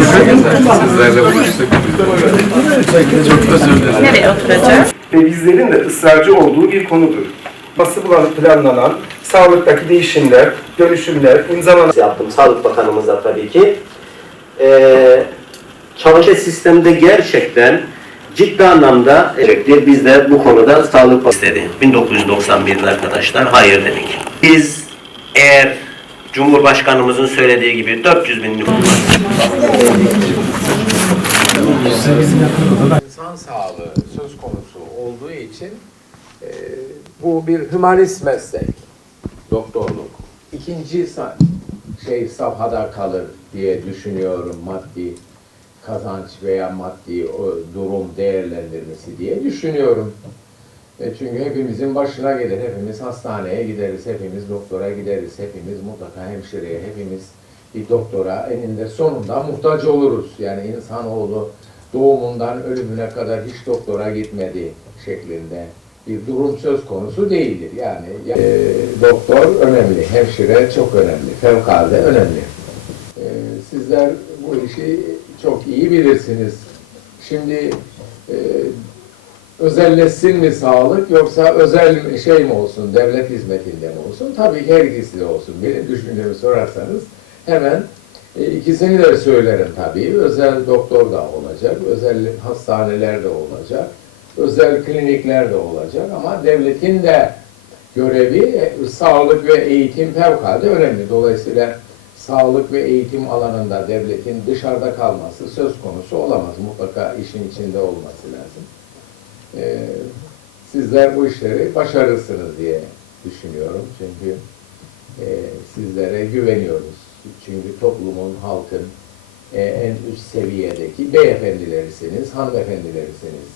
Sizlerle buluştuk. Çok özür dilerim. Nereye oturacağız? ve bizlerin de ısrarcı olduğu bir konudur. Nasıl planlanan sağlıktaki değişimler, dönüşümler, imzalanan yaptım Sağlık Bakanımızla tabii ki. Ee, çalışma sistemde gerçekten ciddi anlamda gelecektir. Biz de bu konuda Sağlık istedi. 1991'de arkadaşlar hayır dedik. Biz eğer Cumhurbaşkanımızın söylediği gibi 400 bin nüfus insan sağlığı söz konusu olduğu için e, bu bir hümanist meslek, doktorluk. İkinci şey safhada kalır diye düşünüyorum maddi kazanç veya maddi durum değerlendirmesi diye düşünüyorum. E çünkü hepimizin başına gelir, hepimiz hastaneye gideriz, hepimiz doktora gideriz, hepimiz mutlaka hemşireye, hepimiz bir doktora eninde sonunda muhtaç oluruz. Yani insanoğlu doğumundan ölümüne kadar hiç doktora gitmedi şeklinde bir durum söz konusu değildir. Yani e, doktor önemli, hemşire çok önemli, fevkalade önemli. E, sizler bu işi çok iyi bilirsiniz. Şimdi e, özelleşsin mi sağlık yoksa özel şey mi olsun, devlet hizmetinde mi olsun? Tabii ki her ikisi de olsun. Benim düşüncemi sorarsanız hemen e, ikisini de söylerim tabii. Özel doktor da olacak, özel hastaneler de olacak, özel klinikler de olacak ama devletin de görevi e, sağlık ve eğitim fevkalade önemli. Dolayısıyla sağlık ve eğitim alanında devletin dışarıda kalması söz konusu olamaz. Mutlaka işin içinde olması lazım. Sizler bu işleri başarırsınız diye düşünüyorum. Çünkü e, sizlere güveniyoruz. Çünkü toplumun, halkın e, en üst seviyedeki beyefendilerisiniz, hanımefendilerisiniz.